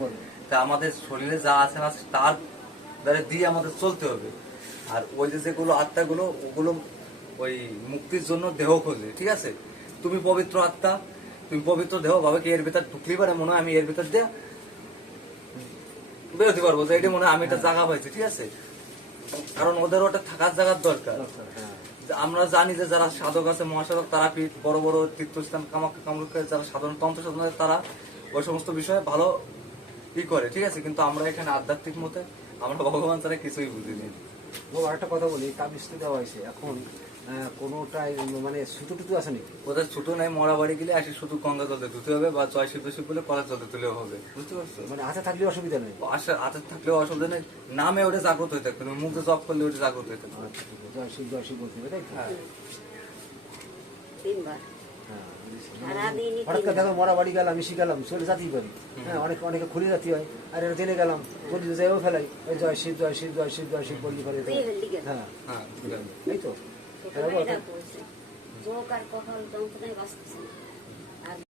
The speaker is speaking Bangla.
ফলে। তা আমাদের শরীরে যা আছে না তার দ্বারা দিয়ে আমাদের চলতে হবে। আর ওই যে যেগুলো আত্মাগুলো ওগুলো ওই মুক্তির জন্য দেহ খোঁজে, ঠিক আছে? তুমি পবিত্র আত্মা, তুমি পবিত্র দেহ ভাবে কি এর ভিতর ঢুকলি পারে মনে হয় আমি এর ভিতর দিয়ে বেরোতে পারবো, যে এটা মনে হয় আমি একটা জায়গা পাইছি, ঠিক আছে? কারণ ওদের ওটা থাকার জায়গার দরকার। আমরা জানি যে যারা সাধক আছে, মহাসাধক, তারাপীঠ, বড় বড় তীর্থস্থান, কামাখ্যা, কামরূপে যারা সাধারণ তন্ত্র সাধনা, তারা ওই সমস্ত বিষয়ে ভালো ই করে, ঠিক আছে? কিন্তু আমরা এখানে আধ্যাত্মিক মতে আমরা ভগবান ছাড়া কিছুই বুঝিনি। আরেকটা কথা বলি, তাবিজ তো দেওয়া হয়েছে, এখন কোনোটাই মানে ছুটো টুটু আছে নাকি? ওদের ছোট নাই, মরা বাড়ি গেলে আসে শুধু গঙ্গা জলে ধুতে হবে বা জয় শিব শিব বলে কলার জলে তুলেও হবে, বুঝতে পারছো? মানে হাতে থাকলে অসুবিধা নেই? হাতে থাকলেও অসুবিধা নেই, নামে ওটা জাগ্রত হয়ে থাকবে, মুখে জপ করলে ওটা জাগ্রত হয়ে থাকবে। জয় শিব বলতে হবে, তাই তো? হ্যাঁ। হঠাৎ করে দেখো মরা বাড়ি গেলাম, মিশি গেলাম, চলে যেতেই পারি। হ্যাঁ, অনেকে খুলি রাতি হয়, আর এটা জেনে গেলাম, বলি যাইও ফেলাই, ওই জয় শিব জয় শিব জয় শিব জয় শিব বললি পারে। হ্যাঁ, হ্যাঁ, এই তো। ছোটবেলায় বলছে, যোগ আর কপাল দন্তটাই বাঁচতেছে না।